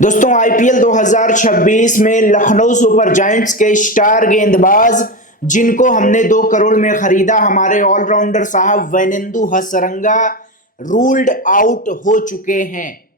दोस्तों आईपीएल 2026 में Lucknow super giants के स्टार गेंदबाज जिनको हमने 2 करोड़ में खरीदा, हमारे ऑलराउंडर साहब वैनेंदु हसरंगा रूल्ड आउट हो चुके हैं।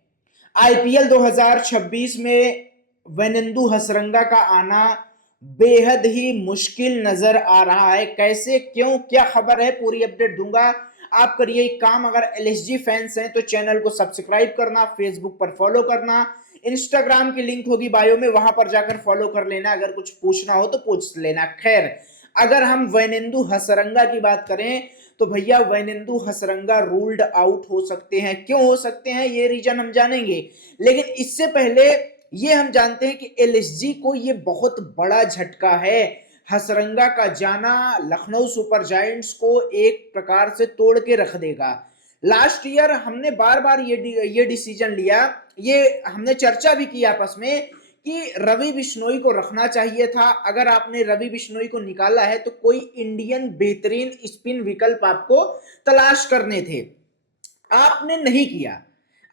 आईपीएल 2026 में वैनेंदु हसरंगा का आना बेहद ही मुश्किल नजर आ रहा है। कैसे, क्यों, क्या खबर है, पूरी अपडेट दूंगा। आप करिए एक काम, अगर एलएसजी फैंस हैं तो चैनल को सब्सक्राइब करना, फेसबुक पर फॉलो करना, इंस्टाग्राम की लिंक होगी बायो में, वहां पर जाकर फॉलो कर लेना। अगर कुछ पूछना हो तो पूछ लेना। खैर, अगर हम वैनेंदु हसरंगा की बात करें तो भैया वैनेंदु हसरंगा रूल्ड आउट हो सकते हैं। क्यों हो सकते हैं, ये रीजन हम जानेंगे, लेकिन इससे पहले ये हम जानते हैं कि एलएसजी को ये बहुत बड़ा झटका है। हसरंगा का जाना लखनऊ सुपर जायंट्स को एक प्रकार से तोड़ के रख देगा। लास्ट ईयर हमने बार बार ये डिसीजन लिया, ये हमने चर्चा भी की आपस में कि रवि बिश्नोई को रखना चाहिए था। अगर आपने रवि बिश्नोई को निकाला है तो कोई इंडियन बेहतरीन स्पिन विकल्प आपको तलाश करने थे, आपने नहीं किया।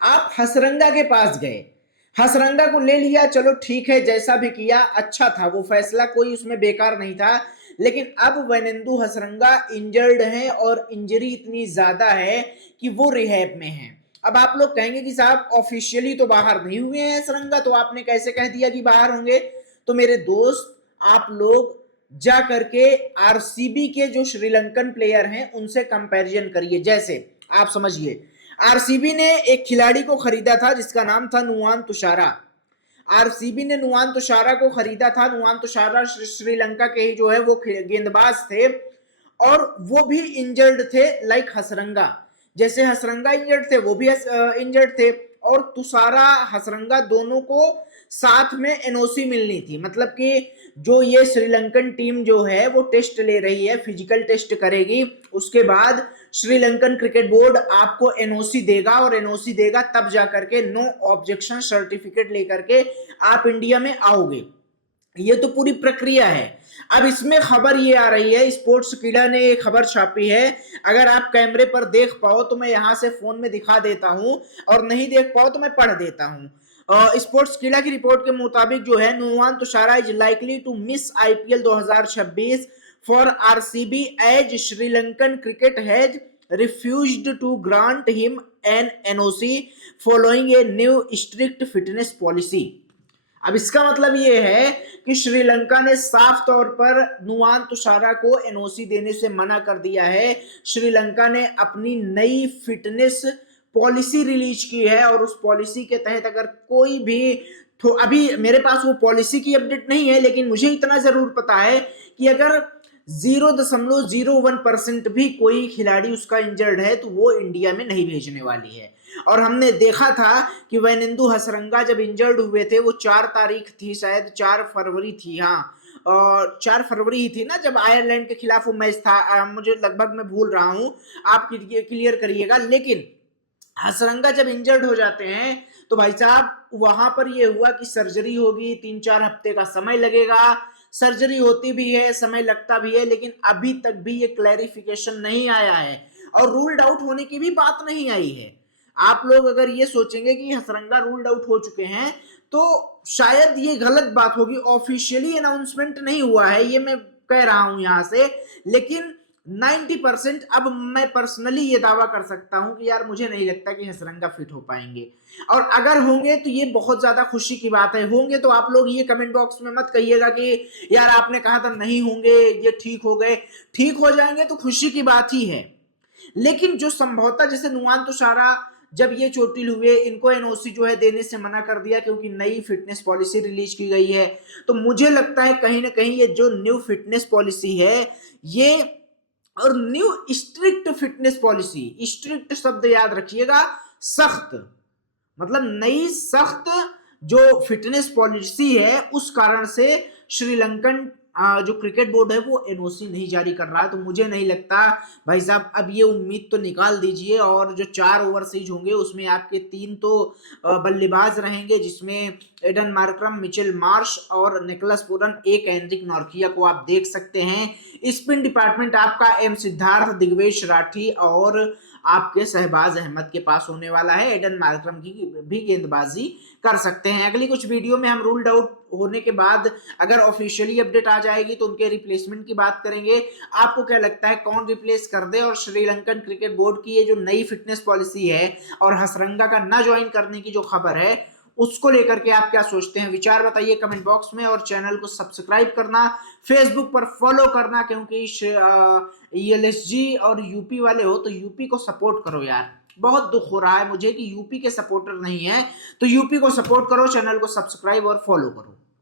आप हसरंगा के पास गए, हसरंगा को ले लिया, चलो ठीक है, जैसा भी किया अच्छा था, वो फैसला कोई उसमें बेकार नहीं था। लेकिन अब वैनेंदु हसरंगा इंजर्ड हैं और इंजरी इतनी ज्यादा है कि वो रिहैब में हैं। अब आप लोग कहेंगे कि साहब ऑफिशियली तो बाहर नहीं हुए हैं हसरंगा, तो आपने कैसे कह दिया कि बाहर होंगे। तो मेरे दोस्त, आप लोग जा करके आरसीबी के जो श्रीलंकन प्लेयर हैं उनसे कंपैरिजन करिए। जैसे आप समझिए, आरसीबी ने एक खिलाड़ी को खरीदा था जिसका नाम था नुआन तुषारा। आरसीबी ने नुआन तुषारा को खरीदा था। नुआन तुषारा श्रीलंका के ही जो है वो गेंदबाज थे और वो भी इंजर्ड थे, लाइक हसरंगा। जैसे हसरंगा इंजर्ड थे वो भी इंजर्ड थे, और तुषारा हसरंगा दोनों को साथ में एनओसी मिलनी थी। मतलब कि जो ये श्रीलंकन टीम जो है वो टेस्ट ले रही है, फिजिकल टेस्ट करेगी, उसके बाद श्रीलंकन क्रिकेट बोर्ड आपको एनओसी देगा, और एनओसी देगा तब जाकर के नो ऑब्जेक्शन सर्टिफिकेट लेकर के आप इंडिया में आओगे। ये तो पूरी प्रक्रिया है। अब इसमें खबर ये आ रही है, स्पोर्ट्स कीड़ा ने ये खबर छापी है, अगर आप कैमरे पर देख पाओ तो मैं यहां से फोन में दिखा देता हूं, और नहीं देख पाओ तो मैं पढ़ देता हूं। स्पोर्ट्स कीड़ा की रिपोर्ट के मुताबिक जो है, Nuwan Thushara is likely to miss IPL 2026 for RCB as Sri Lankan cricket has refused to grant him an NOC following a new strict fitness policy। अब इसका मतलब ये है कि श्रीलंका ने साफ तौर पर नुआन तुषारा को एनओसी देने से मना कर दिया है। श्रीलंका ने अपनी नई फिटनेस पॉलिसी रिलीज की है, और उस पॉलिसी के तहत अगर कोई भी, तो अभी मेरे पास वो पॉलिसी की अपडेट नहीं है, लेकिन मुझे इतना जरूर पता है कि अगर 0.01% भी कोई खिलाड़ी उसका इंजर्ड है तो वो इंडिया में नहीं भेजने वाली है। और हमने देखा था कि वैनेंदु हसरंगा जब इंजर्ड हुए थे, वो 4 तारीख थी, शायद 4 फरवरी थी, हाँ, और 4 फरवरी ही थी ना जब आयरलैंड के खिलाफ वो मैच था। मुझे लगभग, मैं भूल रहा हूं, आप क्लियर करिएगा। लेकिन हसरंगा जब इंजर्ड हो जाते हैं तो भाई साहब वहां पर ये हुआ कि सर्जरी होगी, 3-4 हफ्ते का समय लगेगा। सर्जरी होती भी है, समय लगता भी है, लेकिन अभी तक भी ये क्लैरिफिकेशन नहीं आया है, और रूल्ड आउट होने की भी बात नहीं आई है। आप लोग अगर ये सोचेंगे कि हसरंगा रूल्ड आउट हो चुके हैं तो शायद ये गलत बात होगी। ऑफिशियली अनाउंसमेंट नहीं हुआ है, ये मैं कह रहा हूं यहां से, लेकिन 90% अब मैं पर्सनली ये दावा कर सकता हूं कि यार मुझे नहीं लगता कि हसरंगा फिट हो पाएंगे। और अगर होंगे तो ये बहुत ज्यादा खुशी की बात है। होंगे तो आप लोग ये कमेंट बॉक्स में मत कहिएगा कि यार आपने कहा था नहीं होंगे, ये ठीक हो गए। ठीक हो जाएंगे तो खुशी की बात ही है, लेकिन जो संभवतः, जैसे नुआन तुषारा जब ये चोटिल हुए, इनको एनओसी जो है देने से मना कर दिया क्योंकि नई फिटनेस पॉलिसी रिलीज की गई है। तो मुझे लगता है कहीं ना कहीं ये जो न्यू फिटनेस पॉलिसी है, ये, और new strict fitness policy, strict शब्द याद रखिएगा, सख्त, मतलब नई सख्त जो फिटनेस पॉलिसी है, उस कारण से श्रीलंकन जो क्रिकेट बोर्ड है वो एनओसी नहीं जारी कर रहा है। तो मुझे नहीं लगता भाई साहब, अब ये उम्मीद तो निकाल दीजिए। और जो 4 ओवरसीज होंगे उसमें आपके 3 तो बल्लेबाज रहेंगे, जिसमें एडन मार्करम, मिचेल मार्श और निकोलस पूरन, एक एनरिक नॉर्किया को आप देख सकते हैं। स्पिन डिपार्टमेंट आपका एम सिद्धार्थ, दिग्वेश राठी और आपके शहबाज अहमद के पास होने वाला है। एडन मार्करम की भी गेंदबाजी कर सकते हैं। अगली कुछ वीडियो में हम रूल्ड आउट होने के बाद अगर ऑफिशियली अपडेट आ जाएगी तो उनके रिप्लेसमेंट की बात करेंगे। आपको क्या लगता है कौन रिप्लेस कर दे? और श्रीलंकन क्रिकेट बोर्ड की ये जो नई फिटनेस पॉलिसी है और हसरंगा का न ज्वाइन करने की जो खबर है उसको लेकर के आप क्या सोचते हैं? विचार बताइए कमेंट बॉक्स में, और चैनल को सब्सक्राइब करना, फेसबुक पर फॉलो करना, क्योंकि एलएसजी और यूपी वाले हो तो यूपी को सपोर्ट करो यार। बहुत दुख हो रहा है मुझे कि यूपी के सपोर्टर नहीं है, तो यूपी को सपोर्ट करो, चैनल को सब्सक्राइब और फॉलो करो।